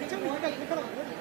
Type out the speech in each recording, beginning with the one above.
괜찮은 여기까지 불편하거든요.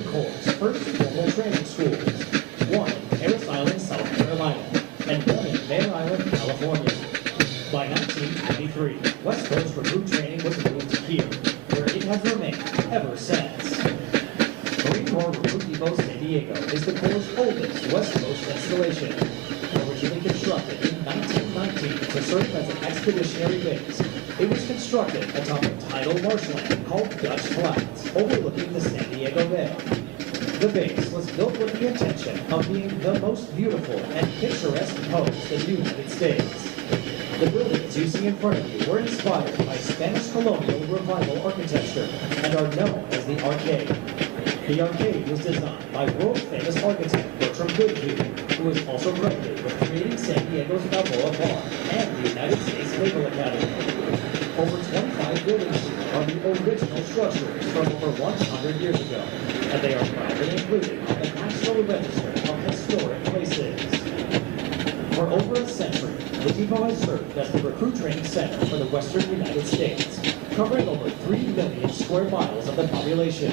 Marine Corps' first formal training schools, one in Parris Island, South Carolina, and one in Mare Island, California. By 1923, West Coast recruit training was moved here, where it has remained ever since. Marine Corps Recruit Depot San Diego is the Corps' oldest West Coast installation. Originally constructed in 1919 to serve as an expeditionary base, it was constructed atop a tidal marshland called Dutch Flats, overlooking the San Diego Bay. The base was built with the intention of being the most beautiful and picturesque post in the United States. The buildings you see in front of you were inspired by Spanish colonial revival architecture and are known as the Arcade. The Arcade was designed by world-famous architect Bertram Goodhue, who is also credited with creating San Diego's Balboa Bar and the United States Naval Academy. Over 25 buildings here are the original structures from over 100 years ago, and they are proudly included on the National Register of Historic Places. For over a century, the depot has served as the recruit training center for the western United States, covering over 3 million square miles of the population.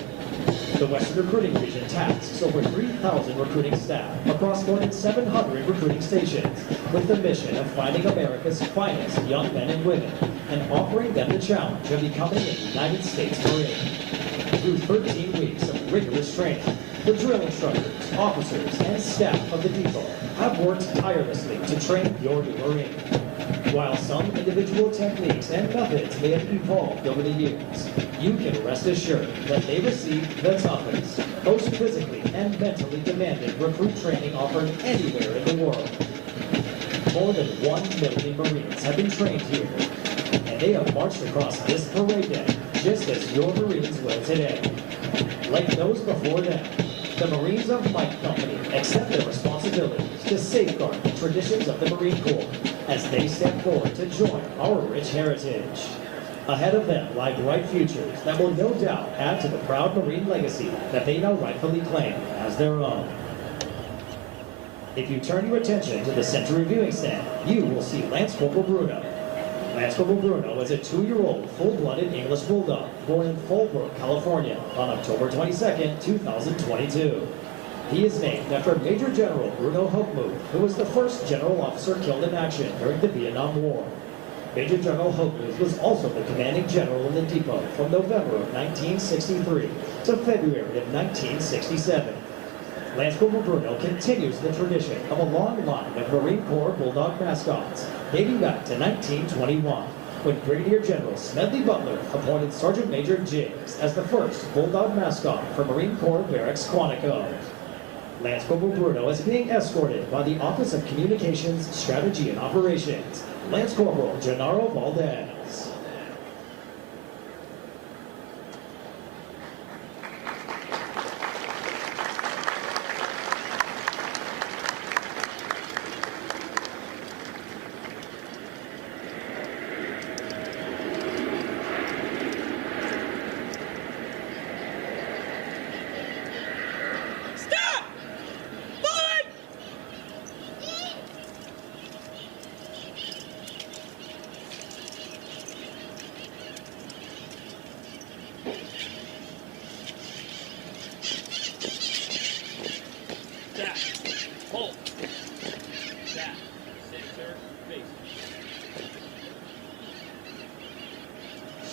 The Western Recruiting Region tasks over 3,000 recruiting staff across more than 700 recruiting stations with the mission of finding America's finest young men and women and offering them the challenge of becoming a United States Marine. Through 13 weeks of rigorous training, the drill instructors, officers, and staff of the depot have worked tirelessly to train your new Marine. While some individual techniques and methods may have evolved over the years, you can rest assured that they receive the toughest, most physically and mentally demanding recruit training offered anywhere in the world. More than 1 million Marines have been trained here, and they have marched across this parade deck just as your Marines will today. Like those before them, the Marines of Mike Company accept their responsibilities to safeguard the traditions of the Marine Corps as they step forward to join our rich heritage. Ahead of them lie bright futures that will no doubt add to the proud Marine legacy that they now rightfully claim as their own. If you turn your attention to the center reviewing stand, you will see Lance Corporal Bruno. Lance Corporal Bruno is a 2-year-old full-blooded English Bulldog born in Fallbrook, California on October 22, 2022. He is named after Major General Bruno Hochmuth, who was the first general officer killed in action during the Vietnam War. Major General Hochmuth was also the commanding general in the depot from November of 1963 to February of 1967. Lance Corporal Bruno continues the tradition of a long line of Marine Corps Bulldog mascots dating back to 1921, when Brigadier General Smedley Butler appointed Sergeant Major Jiggs as the first Bulldog mascot for Marine Corps Barracks Quantico. Lance Corporal Bruno is being escorted by the Office of Communications, Strategy, and Operations, Lance Corporal Gennaro Valdez.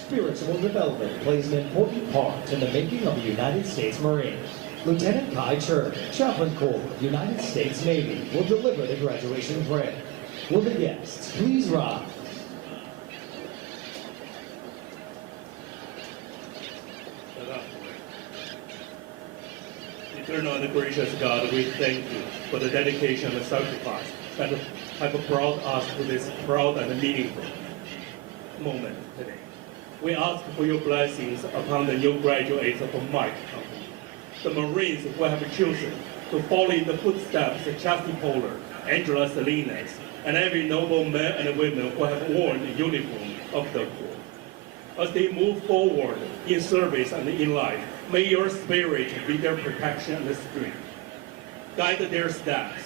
Spiritual development plays an important part in the making of a United States Marine. Lieutenant Kai Church, Chaplain Corps, United States Navy, will deliver the graduation prayer. Will the guests please rise? Eternal and gracious God, we thank you for the dedication and sacrifice that have brought us to this proud and meaningful moment today. We ask for your blessings upon the new graduates of Mike Company, the Marines who have chosen to follow in the footsteps of Chastity Pollard, Angela Salinas, and every noble man and women who have worn the uniform of the Corps. As they move forward in service and in life, may your spirit be their protection and strength. Guide their steps,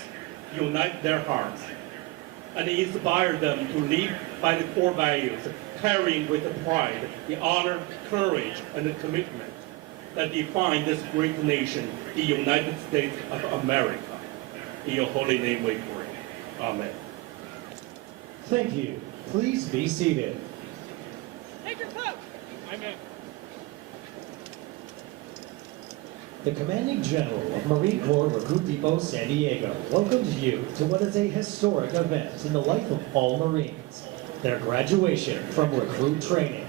unite their hearts, and inspire them to live by the core values, carrying with pride the honor, courage, and the commitment that define this great nation, the United States of America. In your holy name we pray. Amen. Thank you. Please be seated. Take your coat. Amen. The Commanding General of Marine Corps Recruit Depot, San Diego, welcomes you to what is a historic event in the life of all Marines, their graduation from recruit training.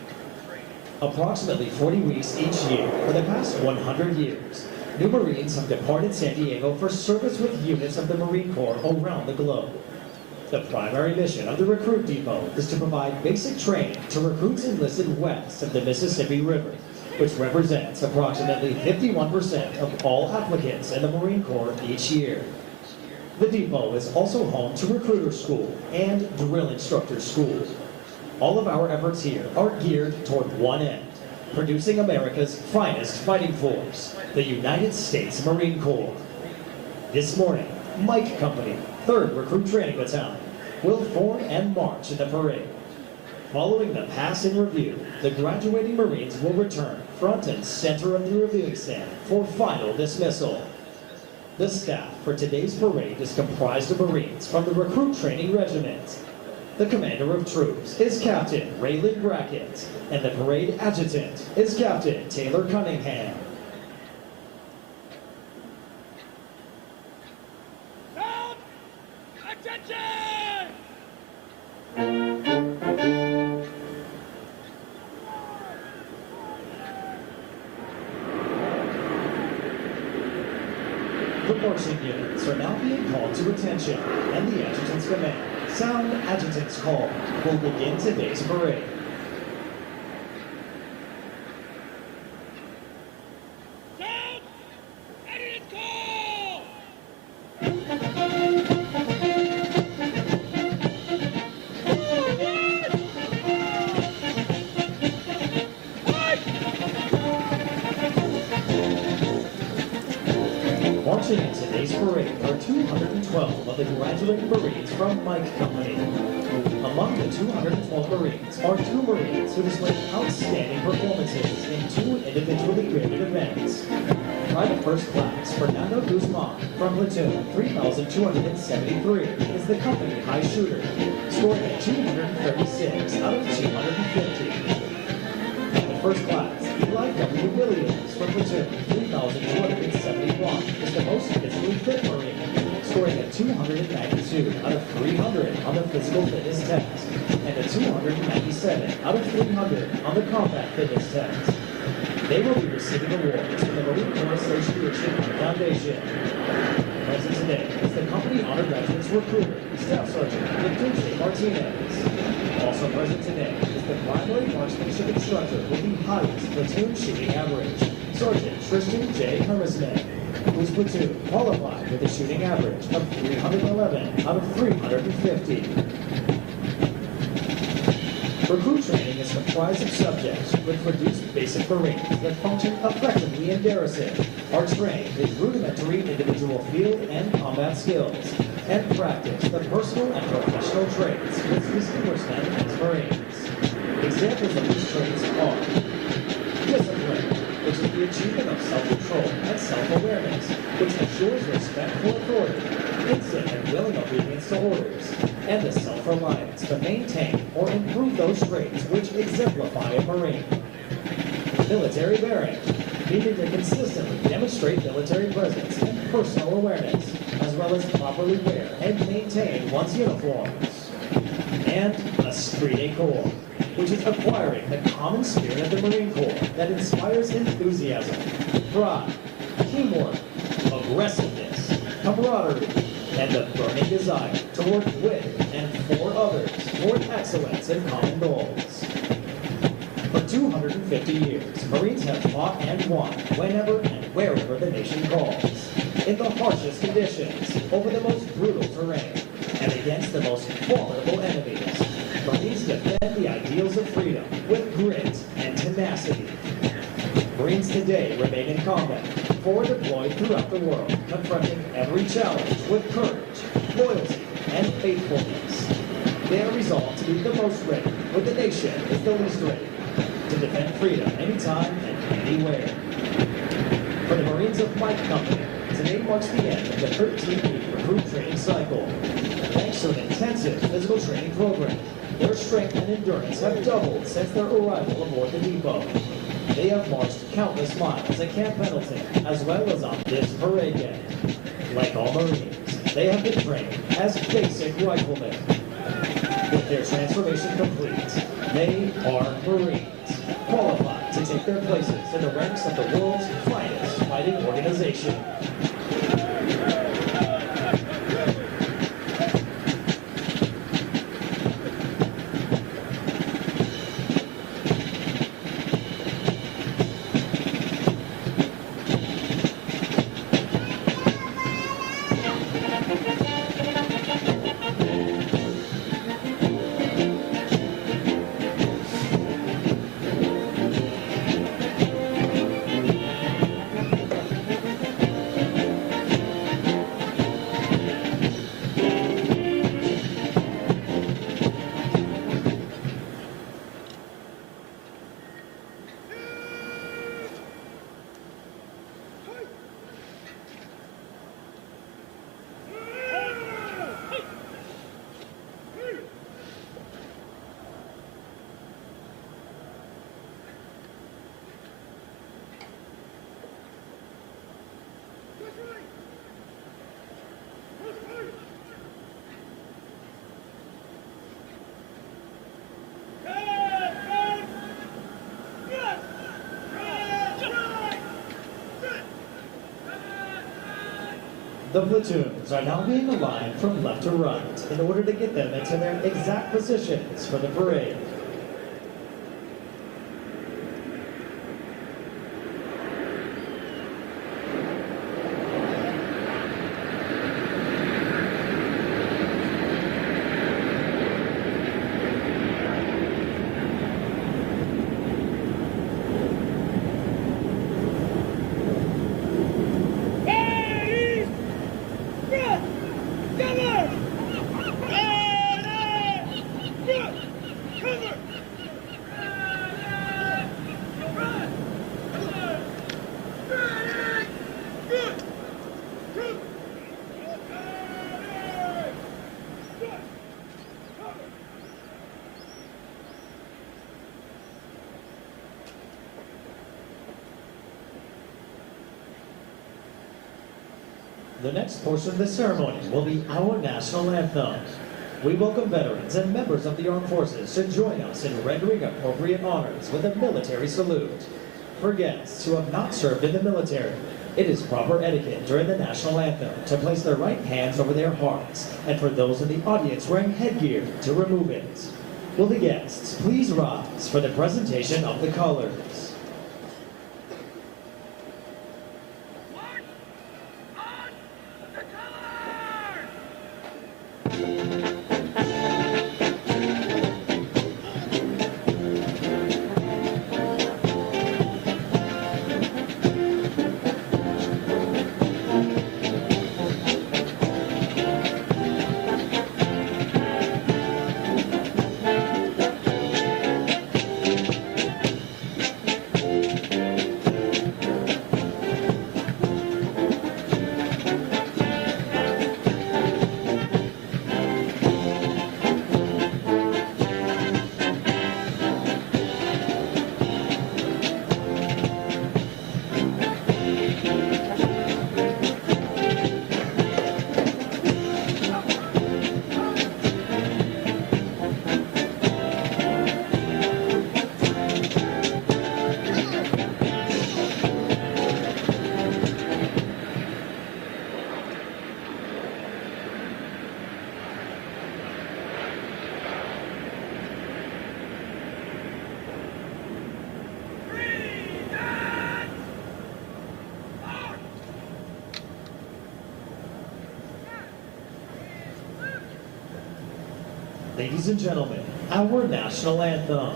Approximately 40 weeks each year for the past 100 years, new Marines have departed San Diego for service with units of the Marine Corps around the globe. The primary mission of the Recruit Depot is to provide basic training to recruits enlisted west of the Mississippi River, which represents approximately 51% of all applicants in the Marine Corps each year. The depot is also home to Recruiter School and Drill Instructor School. All of our efforts here are geared toward one end, producing America's finest fighting force, the United States Marine Corps. This morning, Mike Company, 3rd Recruit Training Battalion, will form and march in the parade. Following the pass in review, the graduating Marines will return front and center of the reviewing stand for final dismissal. The staff for today's parade is comprised of Marines from the Recruit Training Regiment. The commander of troops is Captain Raylan Brackett, and the parade adjutant is Captain Taylor Cunningham. Sound! Attention! The marching units are now being called to attention, and the adjutant's command, Sound Adjutant's Call, will begin today's parade. Sound! Adjutant's call! Marching in today's parade are 212 of the graduating Marines from Mike Company. Among the 212 Marines are 2 Marines who displayed outstanding performances in 2 individually graded events. Private First Class Fernando Guzman from Platoon 3273 is the company high shooter, scoring a 236 out of 250. Private First Class Eli W. Williams from Platoon 3271 is the most physically fit Marine, scoring a 292 out of 300 on the physical fitness test, and a 297 out of 300 on the combat fitness test. They will be receiving awards from the Marine Corps Association Foundation. Present today is the company honor graduates recruiter, Staff Sergeant Victor J. Martinez. Also present today is the primary marksmanship instructor with the highest platoon shooting average, Sergeant Tristan J. Hermesman, whose platoon qualified with a shooting average of 311 out of 350. Recruit training is comprised of subjects with reduced basic Marines that function effectively in garrison, are trained in rudimentary individual field and combat skills, and practice the personal and professional traits which distinguish them as Marines. Examples of these traits are discipline, which is the achievement of self-control and self-awareness, which ensures respect for authority, instant and willing obedience to orders, and the self-reliance to maintain or improve those traits which exemplify a Marine. Military bearing, needing to consistently demonstrate military presence and personal awareness, as well as properly wear and maintain one's uniforms. And esprit de corps, which is acquiring the common spirit of the Marine Corps that inspires enthusiasm, pride, teamwork, aggressiveness, camaraderie, and the burning desire to work with and for others toward excellence in common goals. For 250 years, Marines have fought and won whenever and wherever the nation calls, in the harshest conditions, over the most brutal terrain, and against the most formidable enemies. Marines defend the ideals of freedom with grit and tenacity. Marines today remain in combat, forward deployed throughout the world, confronting every challenge with courage, loyalty, and faithfulness. They are resolved to be the most ready, when the nation is the least ready, to defend freedom anytime and anywhere. For the Marines of Mike Company, today marks the end of the 13-week recruit training cycle. Thanks to an intensive physical training program, their strength and endurance have doubled since their arrival aboard the depot. They have marched countless miles at Camp Pendleton, as well as on this parade day. Like all Marines, they have been trained as basic riflemen. With their transformation complete, they are Marines, qualified to take their places in the ranks of the world's finest fighting organization. The platoons are now being aligned from left to right in order to get them into their exact positions for the parade. The next portion of the ceremony will be our national anthem. We welcome veterans and members of the armed forces to join us in rendering appropriate honors with a military salute. For guests who have not served in the military, it is proper etiquette during the national anthem to place their right hands over their hearts, and for those in the audience wearing headgear to remove it. Will the guests please rise for the presentation of the colors? Ladies and gentlemen, our national anthem.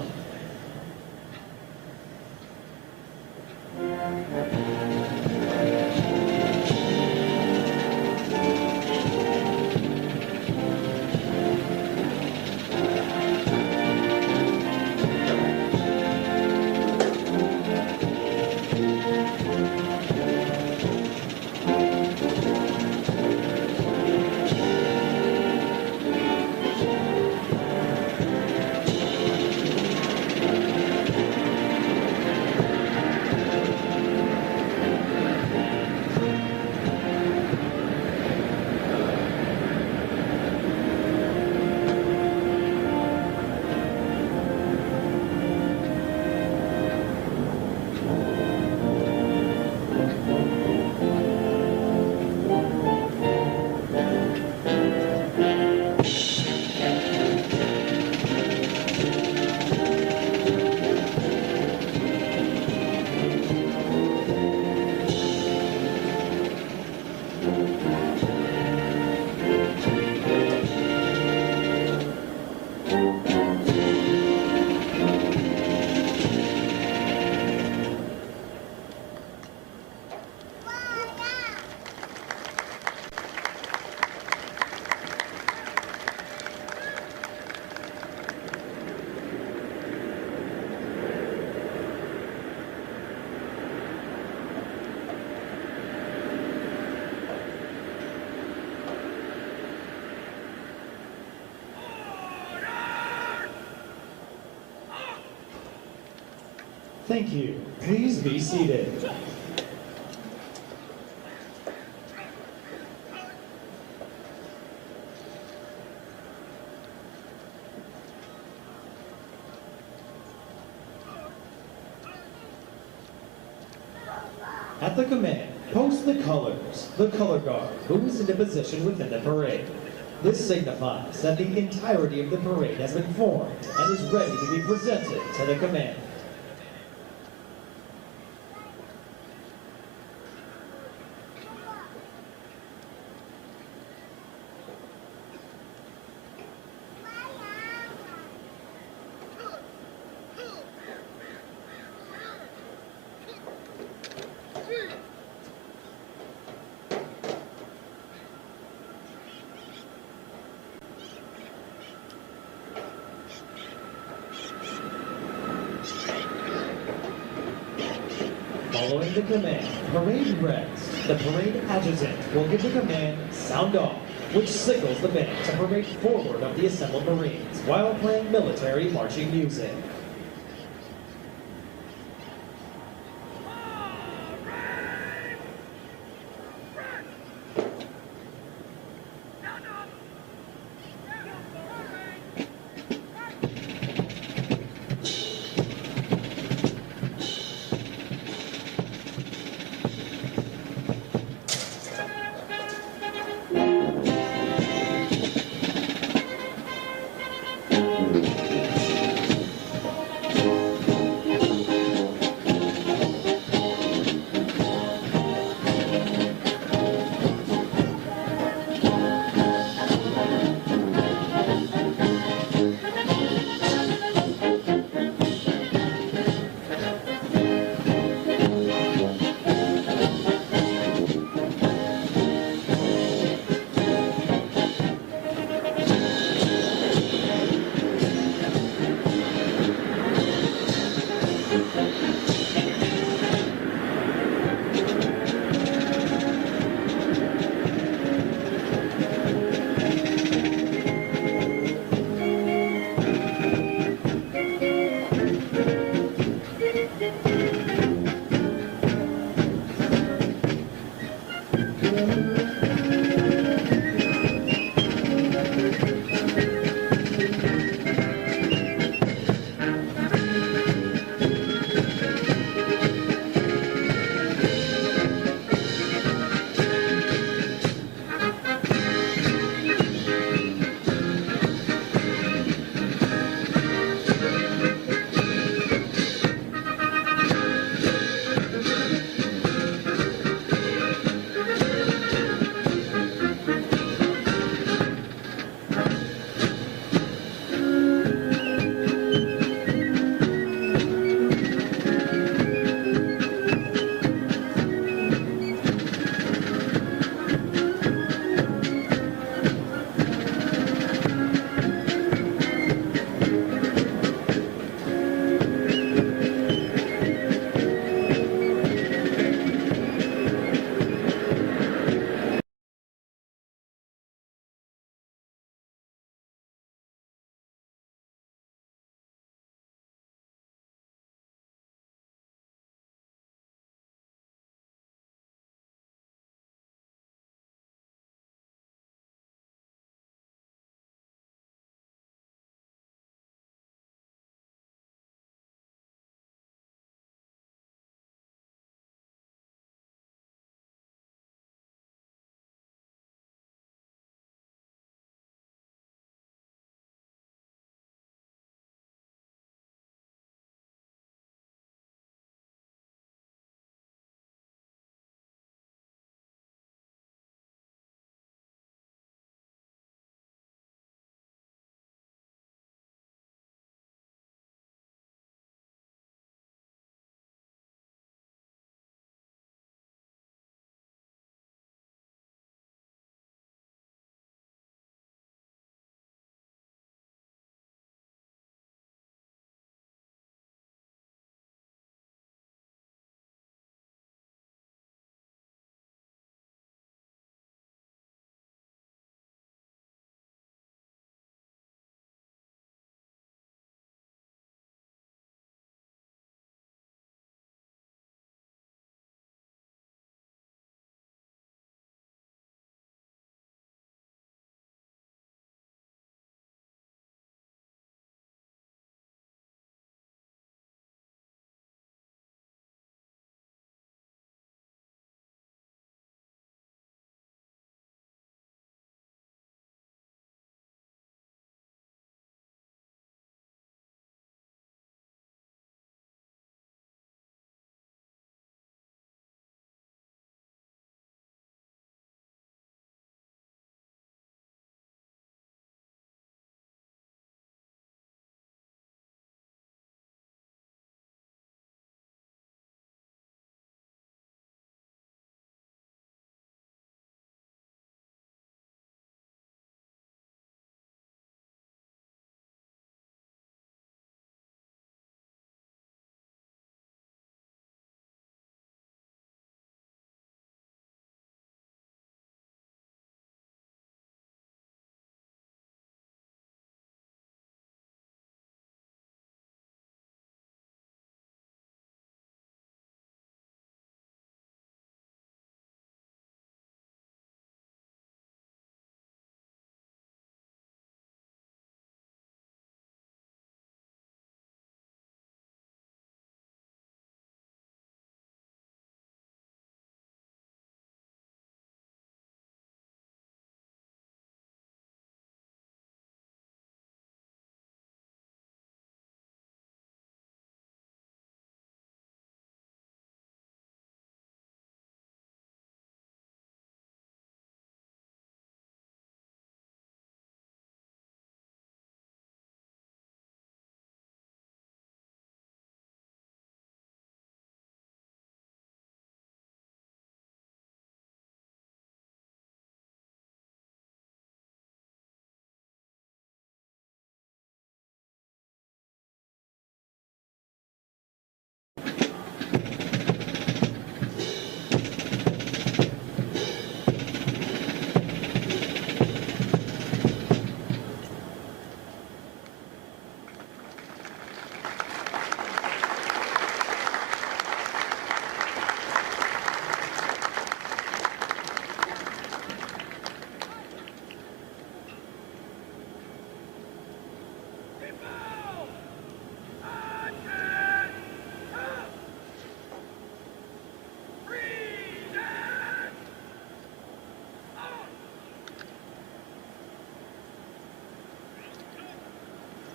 Thank you. Please be seated. At the command, post the colors, the color guard, who is in a position within the parade. This signifies that the entirety of the parade has been formed and is ready to be presented to the command. Following the command, parade rest, the parade adjutant will give the command sound off, which signals the band to parade forward of the assembled Marines while playing military marching music.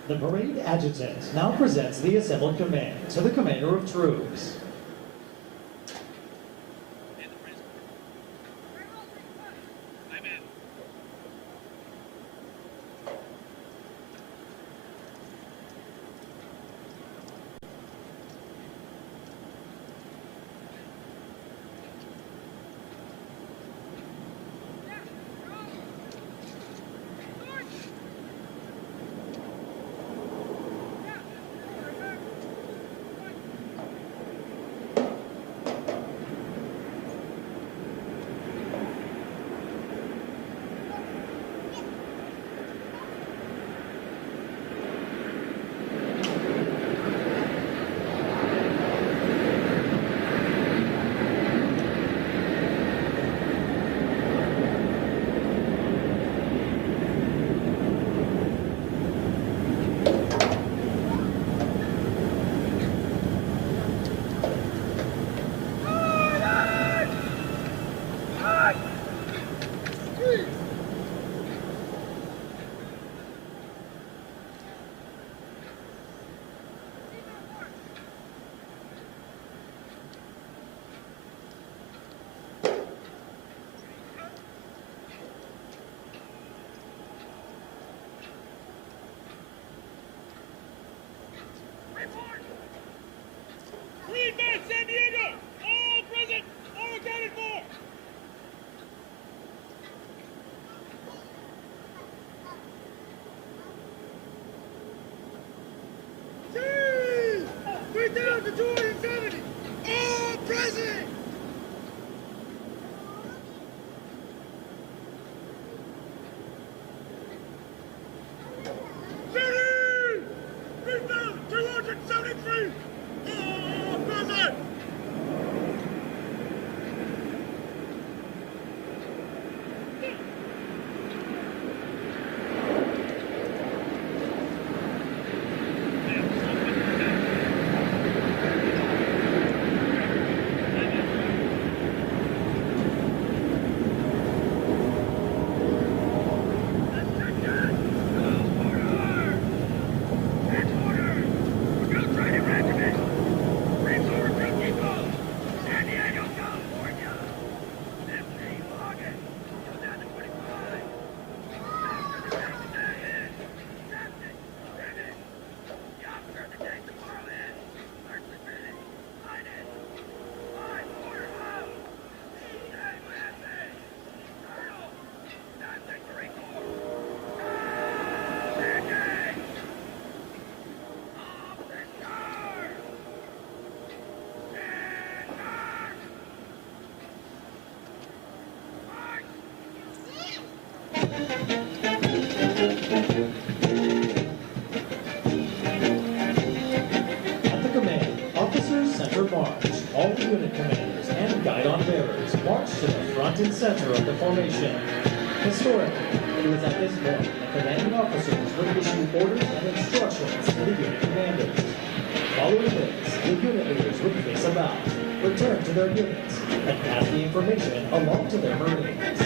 The parade adjutant now presents the assembled command to the commander of troops. Green back, San Diego! All present! All accounted for! Cheese! 3,270! All present! Cheese! 3,273! All present! At the command, officers center march. All the unit commanders and guidon bearers march to the front and center of the formation. Historically, it was at this point that commanding officers would issue orders and instructions to the unit commanders. Following this, the unit leaders would face about, return to their units, and pass the information along to their Marines.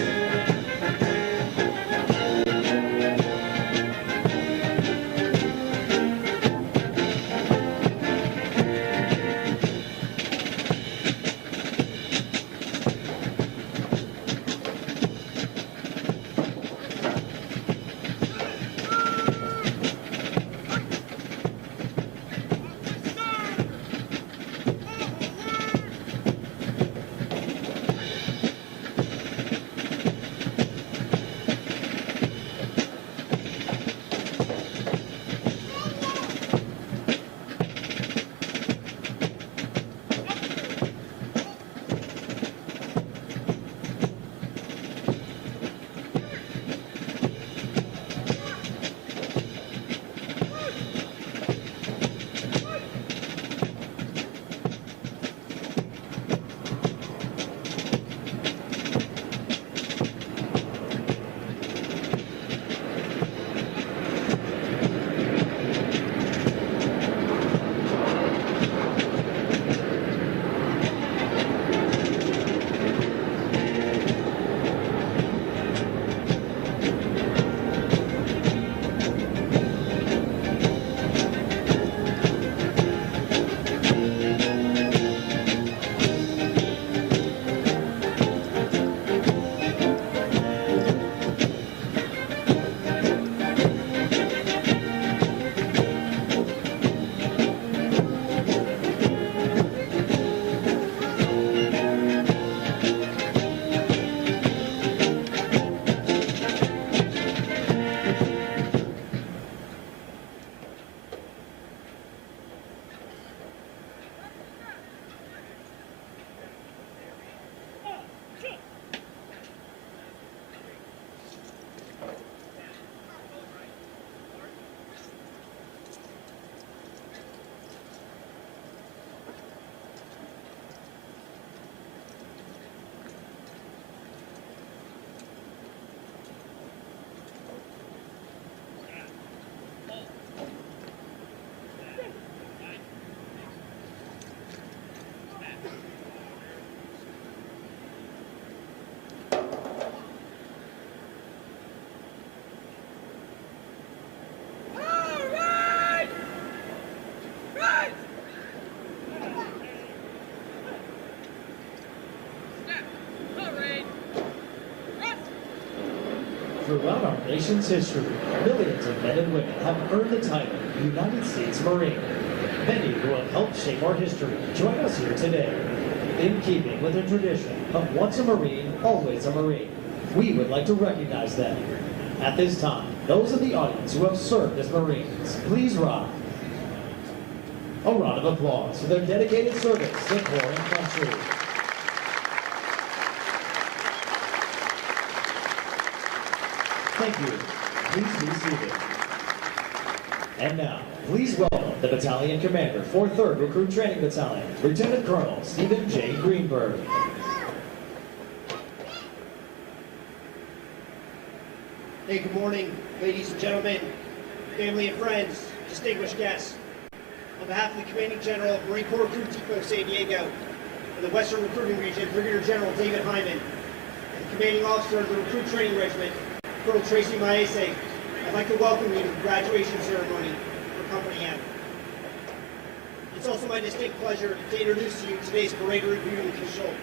Throughout our nation's history, millions of men and women have earned the title United States Marine. Many who have helped shape our history join us here today. In keeping with the tradition of once a Marine, always a Marine, we would like to recognize them. At this time, those in the audience who have served as Marines, please rise. A round of applause for their dedicated service to corps and country. Thank you. Please be seated. And now, please welcome the battalion commander for 3rd Recruit Training Battalion, Lieutenant Colonel Stephen J. Greenberg. Hey, good morning, ladies and gentlemen, family and friends, distinguished guests. On behalf of the Commanding General of Marine Corp Recruit Depot, San Diego, and the Western Recruiting Region, Brigadier General David Hyman, and the Commanding Officer of the Recruit Training Regiment, Colonel Tracy Maese, I'd like to welcome you to the graduation ceremony for Company M. It's also my distinct pleasure to introduce to you today's parade reviewing official,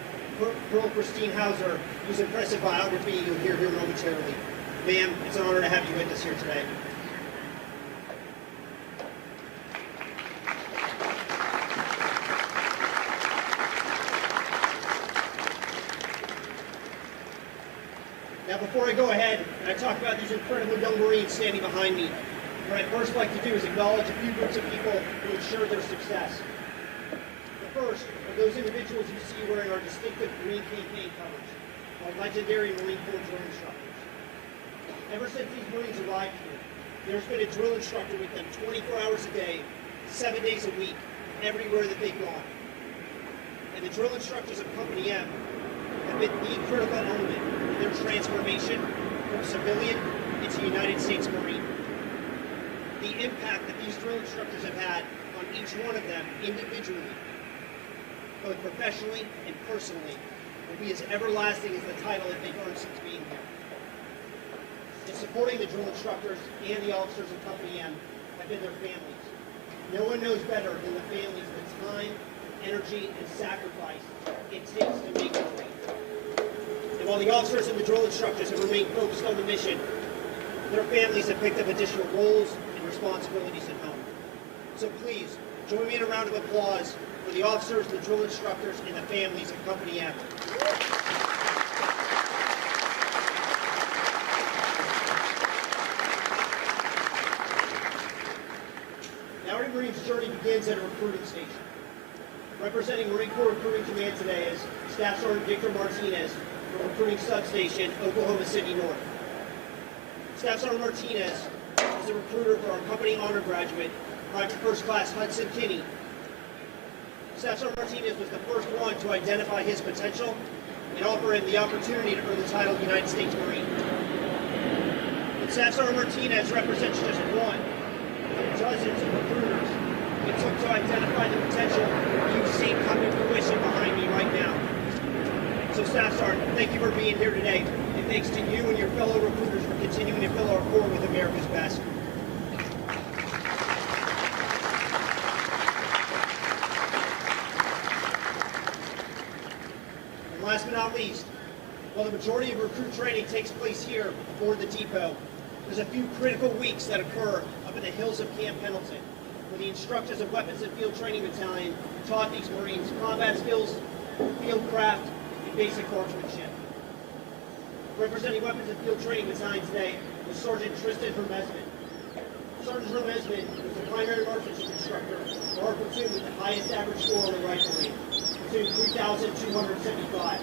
Colonel Christine Hauser, whose impressive biography you'll hear here momentarily. Ma'am, it's an honor to have you with us here today. Now, before I go ahead and I talk about these incredible young Marines standing behind me, what I'd first like to do is acknowledge a few groups of people who ensure their success. The first are those individuals you see wearing our distinctive green campaign covers, our legendary Marine Corps drill instructors. Ever since these Marines arrived here, there's been a drill instructor with them 24 hours a day, 7 days a week, everywhere that they've gone. And the drill instructors of Company M have been the critical element in their transformation from civilian into United States Marine. The impact that these drill instructors have had on each one of them individually, both professionally and personally, will be as everlasting as the title that they've earned since being here. And supporting the drill instructors and the officers of Company M have been their families. No one knows better than the families the time, energy, and sacrifice it takes to make it great. And while the officers and the drill instructors have remained focused on the mission, their families have picked up additional roles and responsibilities at home. So please, join me in a round of applause for the officers, the drill instructors, and the families of Company M. Our Marine's journey begins at a recruiting station. Representing Marine Corps Recruiting Command today is Staff Sergeant Victor Martinez from Recruiting Substation, Oklahoma City North. Staff Sergeant Martinez is a recruiter for our company honor graduate, Private First Class Hudson Kinney. Staff Sergeant Martinez was the first one to identify his potential and offer him the opportunity to earn the title of United States Marine. But Staff Sergeant Martinez represents just one of dozens of recruiters it took to identify the potential you've seen come to fruition behind me right now. So Staff Sergeant, thank you for being here today, and thanks to you and your fellow recruiters for continuing to fill our Corps with America's best. And last but not least, while the majority of recruit training takes place here aboard the depot, there's a few critical weeks that occur up in the hills of Camp Pendleton, where the instructors of Weapons and Field Training Battalion taught these Marines combat skills, field craft, and basic marksmanship. Representing Weapons and Field Training Battalion today was Sergeant Tristan Hermesman. Sergeant Hermesman was the primary marksmanship instructor for our platoon with the highest average score on the riflery, platoon 3,275.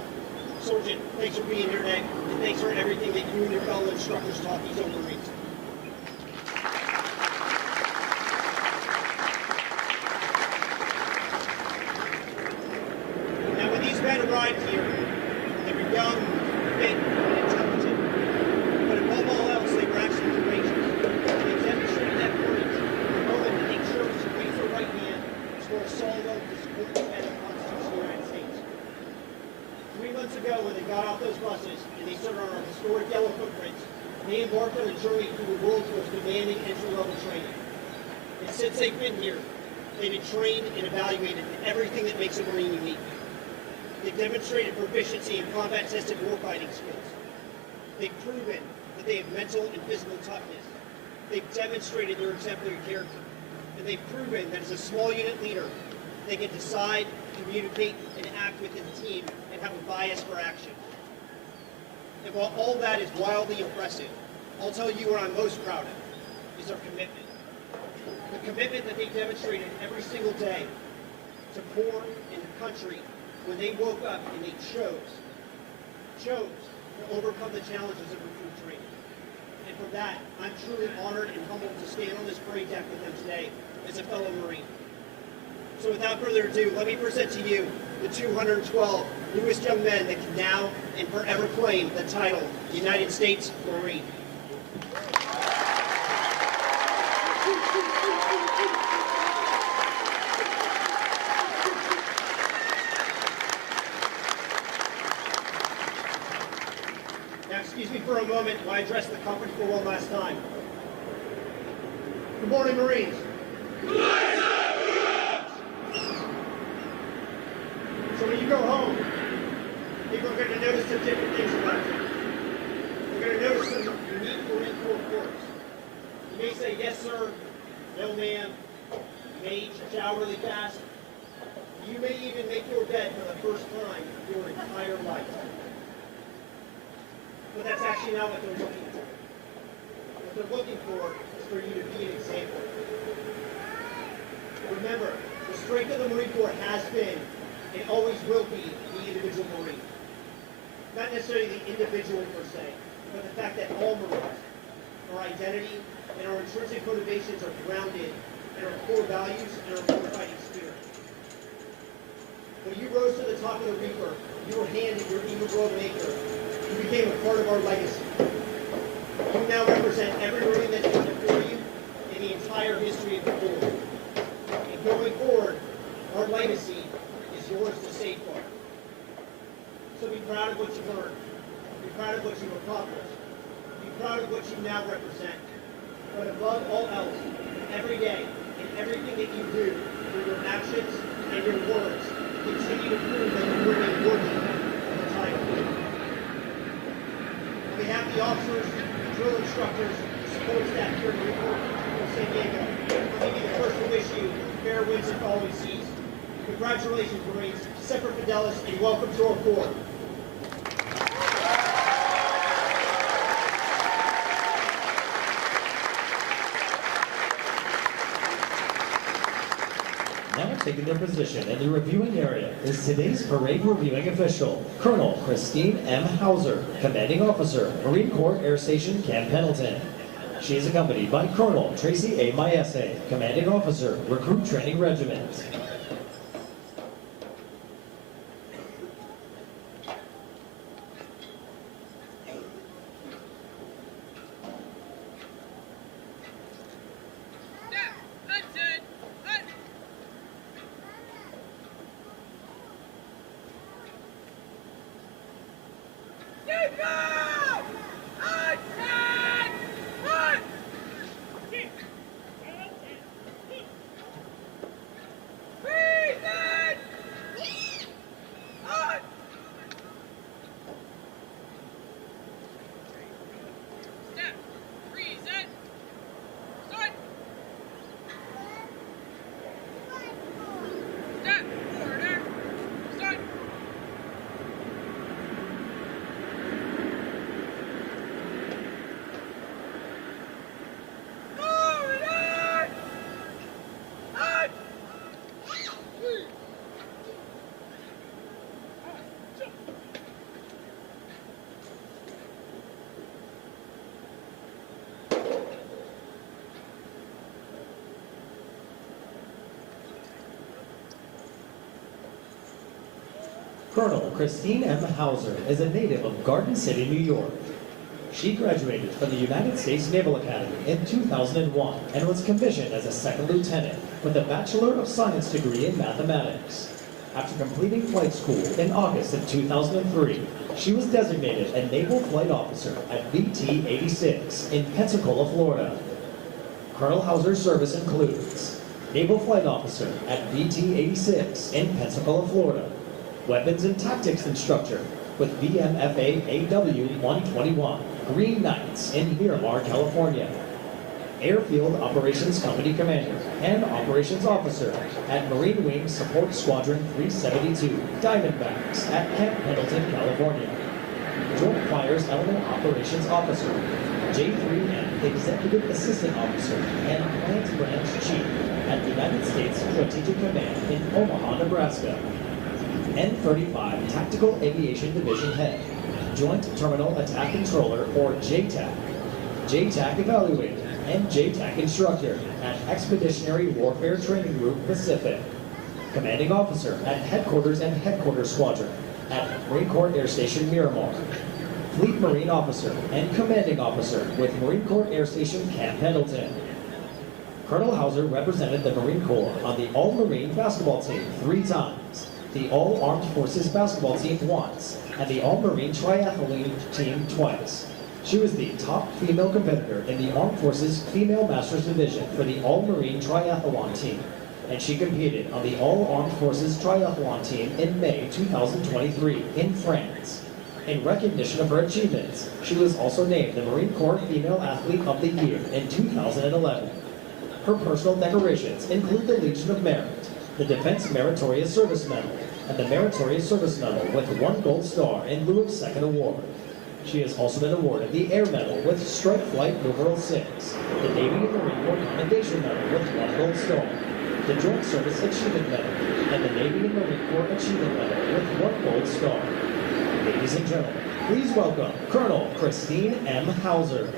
Sergeant, thanks for being here today, and thanks for everything that you and your fellow instructors taught these young Marines. Now, when these men arrived here, they were young, fit, and intelligent, but above all else, they were actually courageous. They demonstrated that courage the moment that they chose to raise their right hand and score a solid oath to support the defense of the Constitution of the United States. 3 months ago, when they got off those buses and they stood on our historic yellow footprints, they embarked on a journey through the world's most demanding entry-level training. And since they've been here, they've been trained and evaluated in everything that makes a Marine unique. They've demonstrated proficiency in combat-tested warfighting skills. They've proven that they have mental and physical toughness. They've demonstrated their exemplary character, and they've proven that as a small unit leader, they can decide, communicate, and act within the team and have a bias for action. And while all that is wildly impressive, I'll tell you what I'm most proud of is their commitment. The commitment that they demonstrated every single day to Corps and the country when they woke up and they chose to overcome the challenges of recruit training. And for that, I'm truly honored and humbled to stand on this parade deck with them today as a fellow Marine. So without further ado, let me present to you the 212 newest young men that can now and forever claim the title United States Marine. Now, excuse me for a moment while I address the company for one last time. Good morning, Marines. So when you go home, people are going to notice some different things about you. They're going to notice some unique Marine Corps quirks. You may say, yes, sir, no, ma'am. You may shower really fast. You may even make your bed for the first time in your entire life. But that's actually not what they're looking for. What they're looking for is for you to be an example. Remember, the strength of the Marine Corps has been and always will be the individual Marine. Not necessarily the individual per se, but the fact that all Marines, our identity and our intrinsic motivations are grounded in our core values and our core fighting spirit. When you rose to the top of the Reaper, you were handed your Eagle Grove Maker. You became a part of our legacy. You now represent every Marine that's come before you in the entire history of the Corps. And going forward, our legacy is yours to safeguard. So be proud of what you've learned. Be proud of what you've accomplished. Be proud of what you now represent. But above all else, every day, in everything that you do, through your actions and your words, continue to prove that you're worthy of the title. On behalf of the officers, drill instructors, support staff here at Recruit in San Diego, let me be the first to wish you fair winds and following seas. Congratulations, Marines, Semper Fidelis, and welcome to our Corps. Now taking their position in the reviewing area is today's parade reviewing official, Colonel Christine M. Hauser, Commanding Officer, Marine Corps Air Station Camp Pendleton. She is accompanied by Colonel Tracy A. Maese, Commanding Officer, Recruit Training Regiment. Colonel Christine M. Hauser is a native of Garden City, New York. She graduated from the United States Naval Academy in 2001 and was commissioned as a second lieutenant with a Bachelor of Science degree in mathematics. After completing flight school in August of 2003, she was designated a Naval Flight Officer at VT-86 in Pensacola, Florida. Colonel Hauser's service includes Naval Flight Officer at VT-86 in Pensacola, Florida, Weapons and Tactics Instructor with VMFA AW-121 Green Knights in Miramar, California. Airfield Operations Company Commander and Operations Officer at Marine Wing Support Squadron 372, Diamondbacks at Camp Pendleton, California. Joint Fires Element Operations Officer, J3M Executive Assistant Officer and Plant Branch Chief at the United States Strategic Command in Omaha, Nebraska. N-35 Tactical Aviation Division Head, Joint Terminal Attack Controller or JTAC, JTAC Evaluator, and JTAC Instructor at Expeditionary Warfare Training Group Pacific. Commanding Officer at Headquarters and Headquarters Squadron at Marine Corps Air Station Miramar. Fleet Marine Officer and Commanding Officer with Marine Corps Air Station Camp Pendleton. Colonel Hauser represented the Marine Corps on the All-Marine Basketball Team 3 times, the All-Armed Forces Basketball Team once, and the All-Marine Triathlete Team twice. She was the top female competitor in the Armed Forces Female Masters Division for the All-Marine Triathlon Team, and she competed on the All-Armed Forces Triathlon Team in May 2023 in France. In recognition of her achievements, she was also named the Marine Corps Female Athlete of the Year in 2011. Her personal decorations include the Legion of Merit, the Defense Meritorious Service Medal, and the Meritorious Service Medal with 1 gold star in lieu of second award. She has also been awarded the Air Medal with Strike Flight numeral 6, the Navy and Marine Corps Commendation Medal with 1 gold star, the Joint Service Achievement Medal, and the Navy and Marine Corps Achievement Medal with 1 gold star. Ladies and gentlemen, please welcome Colonel Christine M. Hauser.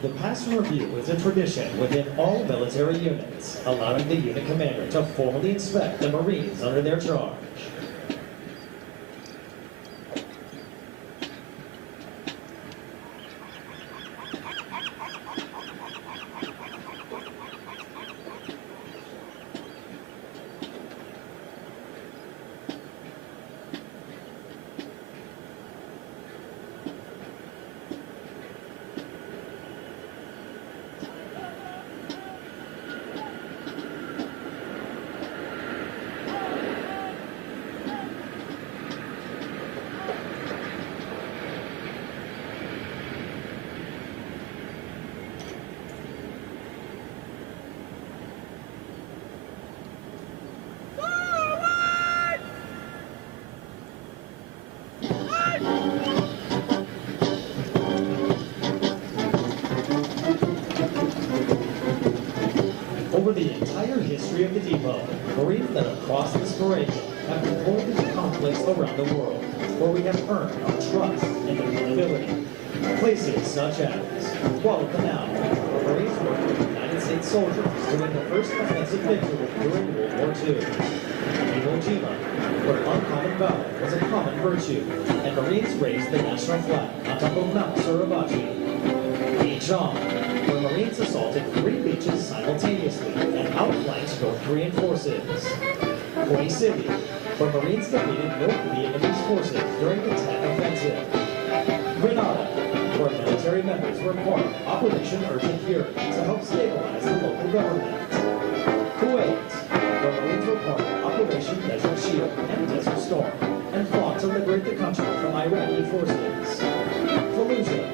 The pass review is a tradition within all military units, allowing the unit commander to formally inspect the Marines under their charge. Over the entire history of the depot, Marines that have crossed this parade have deployed to conflicts around the world, where we have earned our trust and dependability. Places such as Guadalcanal, where Marines worked with United States soldiers during the first offensive victory during World War II. Iwo Jima, where uncommon valor was a common virtue, and Marines raised the national flag on top of Mount Suribachi. Dijon, where Marines assaulted 3 beaches simultaneously and outflanked North Korean forces. Hue City, where Marines defeated North Vietnamese forces during the Tet Offensive. Grenada, where military members were part of Operation Urgent Fury to help stabilize the local government. Kuwait, where Marines were part of Operation Desert Shield and Desert Storm and fought to liberate the country from Iraqi forces. Fallujah,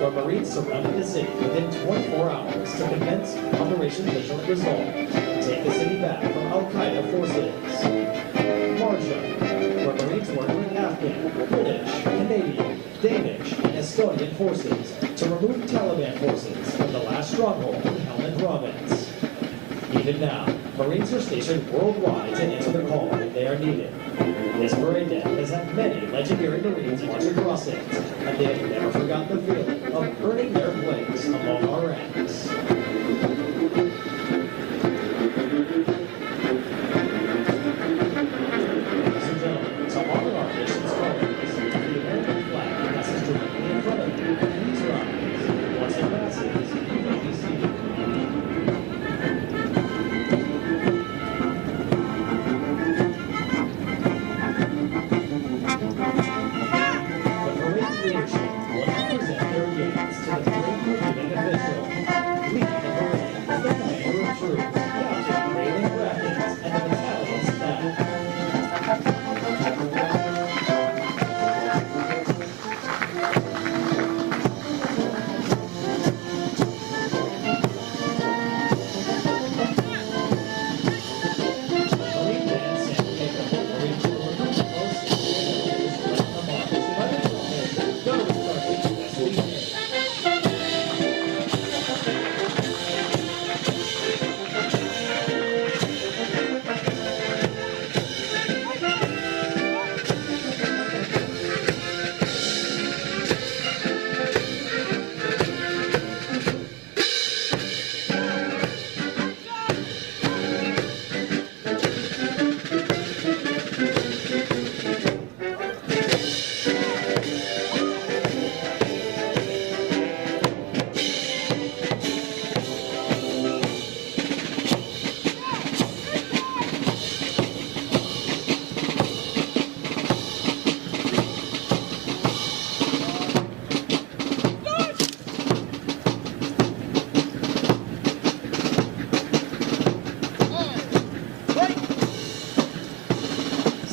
where Marines surrounded the city within 24 hours to commence Operation Vigilant Resolve to take the city back from Al-Qaeda forces. Marja, where Marines worked with Afghan, British, Canadian, Danish, and Estonian forces to remove Taliban forces from the last stronghold in Helmand Province. Even now, Marines are stationed worldwide to answer the call when they are needed. This parade day has had many legendary Marines march across it, and they have never forgotten the feeling of earning their place among our ranks. Ladies and gentlemen, to honor our nation's colors, the American flag passes directly in front of you. Please rise. Once it passes, you may be seated.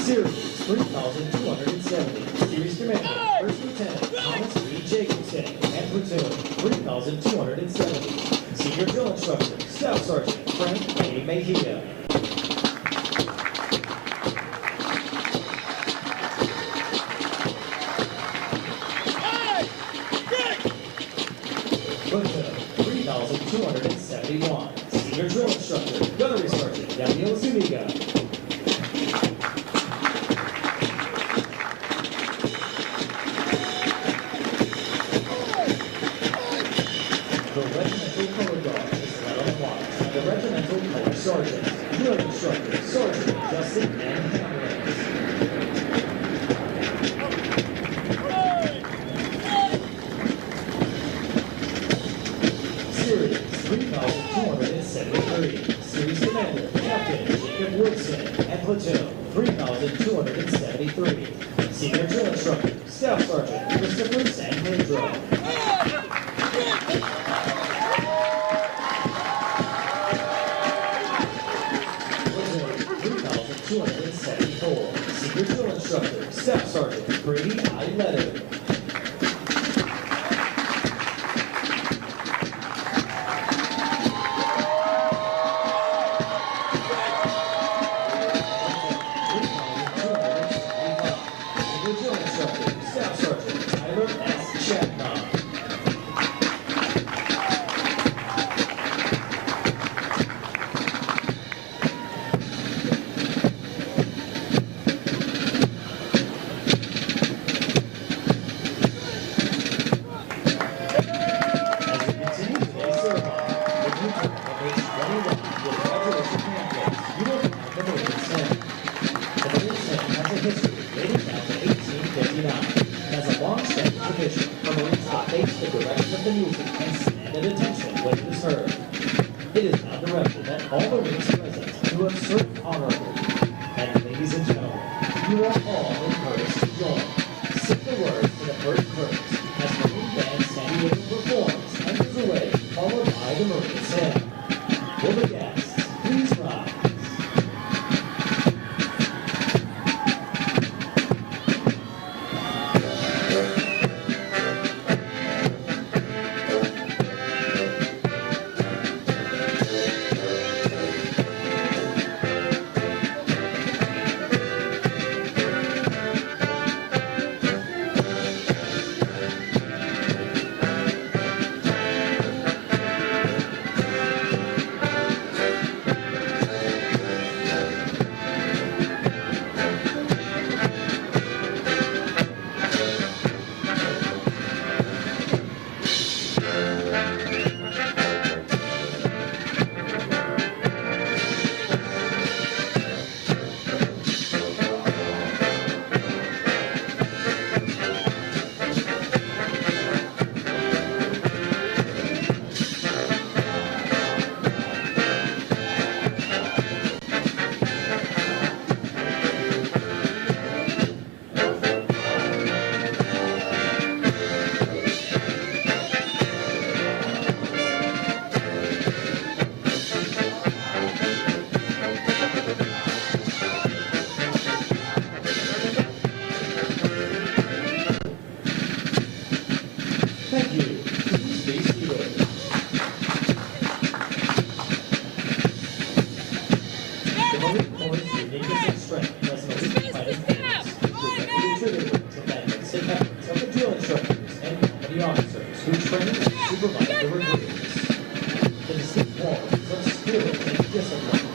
Series 3270, Series Commander, First Lieutenant Thomas B. Jacobson, and Platoon 3270, Senior Drill Instructor, Staff Sergeant Frank A. Mejia. Platoon 3271, Senior Drill Instructor, Gunnery Sergeant Daniel Zuniga. Sergeant, Drill Instructor, Sergeant Justin N. Hamlin. Series 3273, Series Commander, Captain Jacob Woodson, and Platoon 3273, Senior Drill Instructor, Staff Sergeant Christopher San Pedro. 274, Senior Drill Instructor, Staff Sergeant Brady I. Letter. Senior Drill Instructor, Staff Sergeant Tyler S. Chapman. It is now directed that all Marines present do observe honorably. And ladies and gentlemen, you are all encouraged to join. Sing the words to the first verse as Marine Band San Diego performs and goes away, followed by the Marines hymn. Will the guests please rise? drill instructors and company officers who train and supervise the recruits. The distinct qualities of spirit and discipline,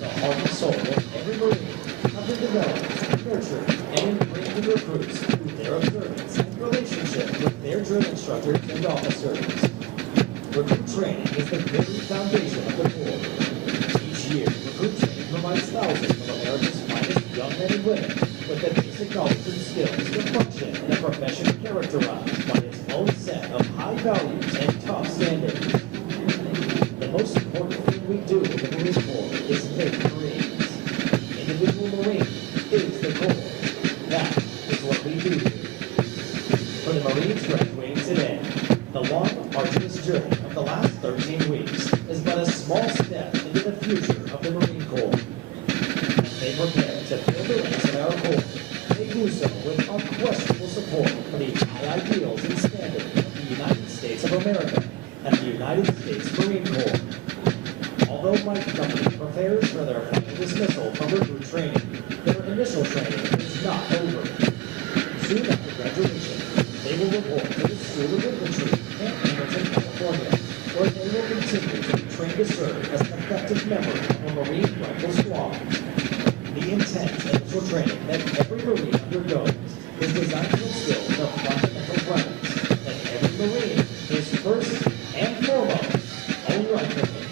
the heart and soul of every Marine have been developed, nurtured, and ingrained in recruits through their observance and relationship with their drill instructors and officers. Recruit training is the very foundation of the Corps. Each year, recruit training provides thousands of America's finest young men and women with the basic knowledge and skills to function in a profession characterized by its own set of high values and tough standards. The most important thing we do in the Marine Corps is make Marines. Individual Marine is the Corps. That is what we do here. For the Marines graduating today, the long, arduous journey of the last 13 weeks is but a small step into the future of the Marine Corps. As they prepare to fill the ranks of our Corps, they do so with unquestionable support for the high ideals and standards of the United States of America and the United States Marine Corps. Although my company prepares for their final dismissal from recruit training, their initial training is not over. Soon after graduation, they will report to the School of Infantry in Hamilton, California, where they will continue to be trained to serve as an effective member of a Marine Rifle Squad. The intense initial training that every Marine undergoes is designed to instill the fundamental premise that every Marine is first and foremost a rifleman.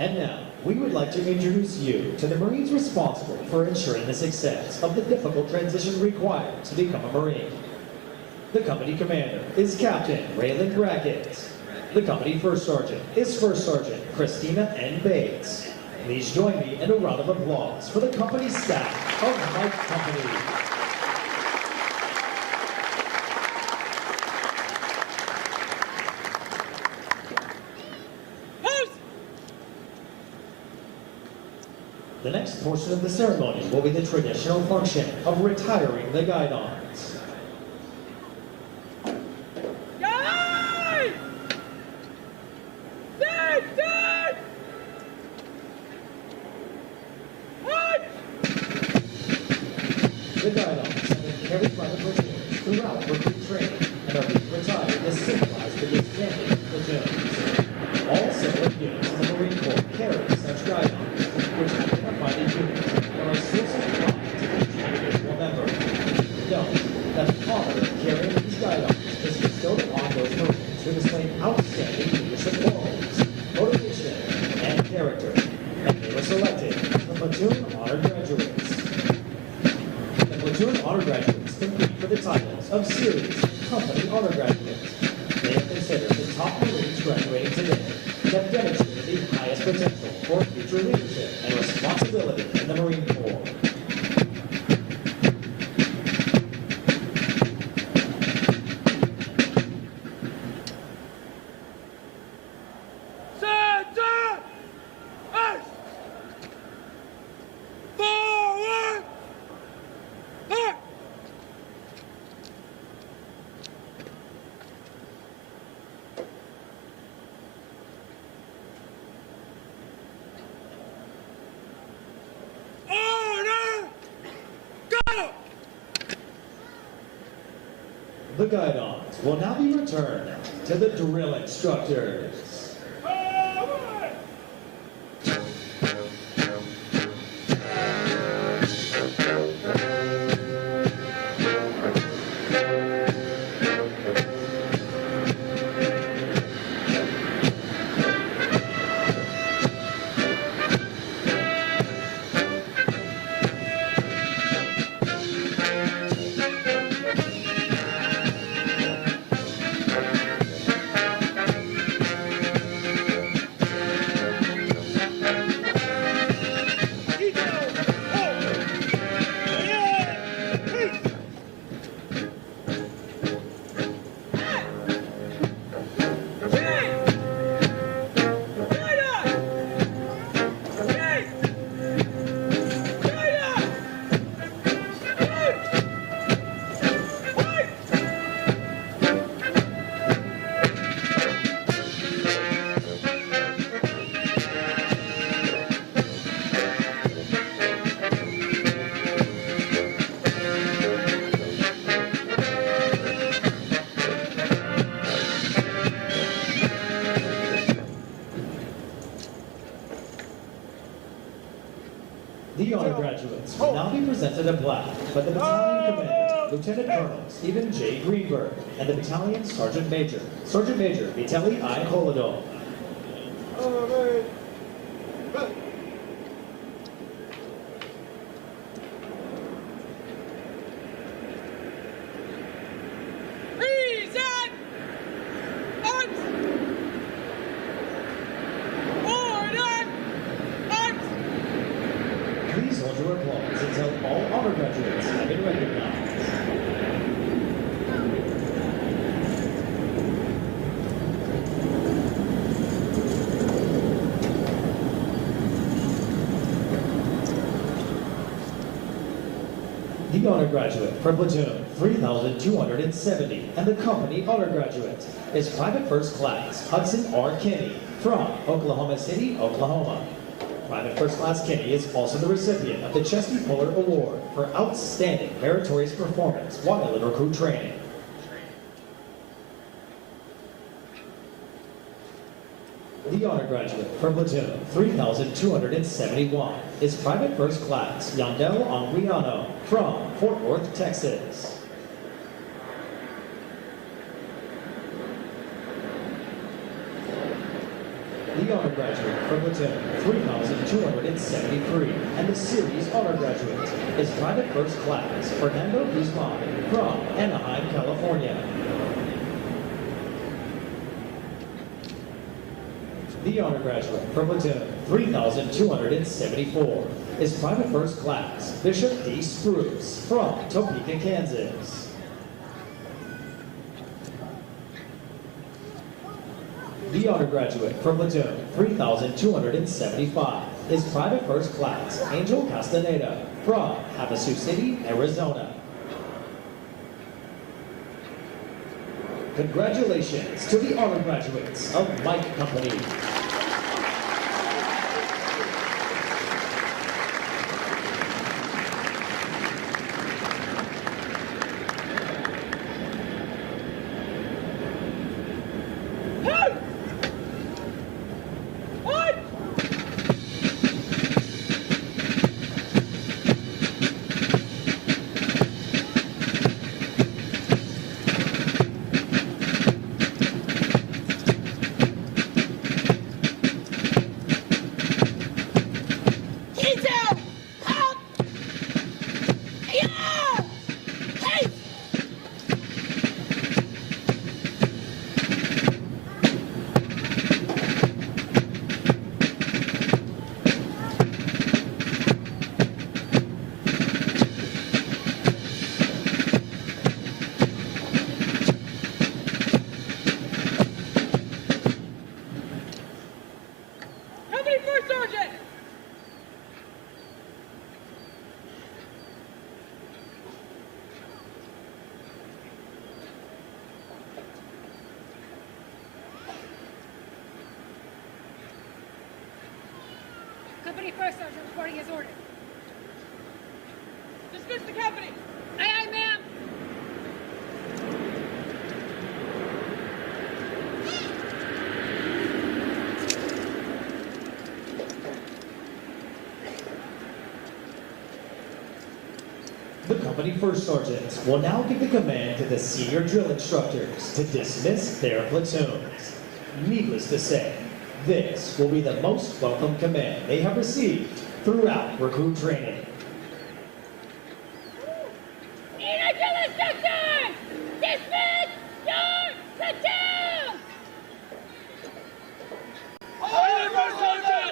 And now, we would like to introduce you to the Marines responsible for ensuring the success of the difficult transition required to become a Marine. The company commander is Captain Raylan Brackett. The company first sergeant is First Sergeant Christina N. Bates. Please join me in a round of applause for the company staff of my company. The next portion of the ceremony will be the traditional function of retiring the guidons. Guy! Stand! Stand! March! The guidons have been carried by the platoons throughout recruit training and are being retired as symbolized to the disbanding platoons. All separate units in the Marine Corps carry such guidons, which identify the unit and are a source of pride to each individual member. Note that the honor of carrying these guidons is bestowed upon those Marines who display outstanding leadership qualities, motivation, and character, and they were selected as the platoon honor graduates. The platoon honor graduates compete for the titles of series and company honor graduates. They are considered the top Marines graduating today that have demonstrated the highest potential for future leadership and responsibility in the Marine Corps. Center! Ice! Forward! March! Order! Go! The guidons will now be returned to the drill instructors. The honor graduates will now be presented a plaque by the battalion commander, Lieutenant Colonel Stephen J. Greenberg, and the battalion Sergeant Major, Vitaly I. Kolodov. Please hold your applause until all honor graduates have been recognized. The honor graduate for platoon 3,270 and the company honor graduate is Private First Class Hudson R. Kinney from Oklahoma City, Oklahoma. Private First Class Kinney is also the recipient of the Chesty Puller Award for outstanding meritorious performance while in recruit training. The honor graduate for platoon 3,271 is Private First Class Yandel Anguiano from Fort Worth, Texas. The honor graduate for platoon 3,273 and the series honor graduate is Private First Class Fernando Guzman from Anaheim, California. The honor graduate for platoon 3,274 is Private First Class Bishop D. Spruce from Topeka, Kansas. The honor graduate for platoon 3,275 is Private First Class Angel Castaneda from Havasu City, Arizona. Congratulations to the honor graduates of Mike Company. Company First Sergeant reporting as ordered. Dismiss the company. Aye, aye, ma'am. Company First Sergeants will now give the command to the senior drill instructors to dismiss their platoons. Needless to say, this will be the most welcome command they have received throughout recruit training. Senior drill instructors! Dismiss your platoon! Order, First Sergeant!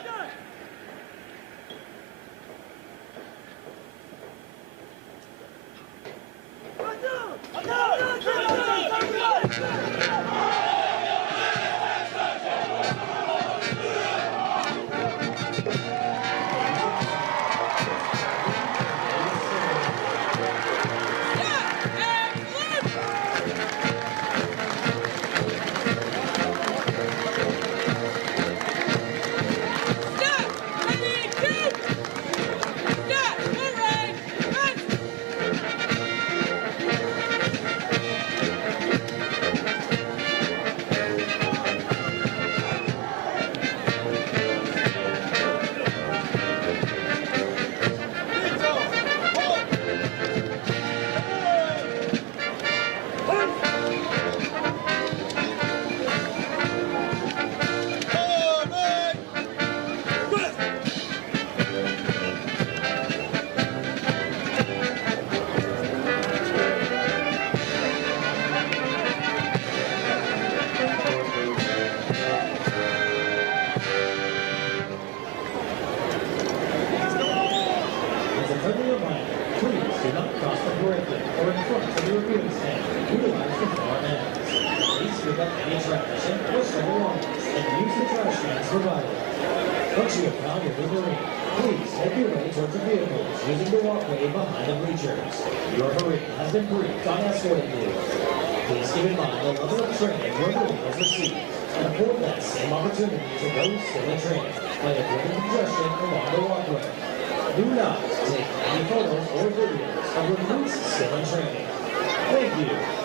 As a friendly reminder, please do not cross the perimeter or in front of the reviewing stand. Utilize the far ends. Please pick up any trash or spread belongings and use the trash cans provided. Once you have found your new Marine, please make your way towards the vehicles using the walkway behind the bleachers. Your Marine has been briefed on escorting you. Please keep in mind the level of training your Marine has received and afford that same opportunity to those still in training by avoiding congestion along the walkway. Do not take any photos or videos of recruits still in training. Thank you.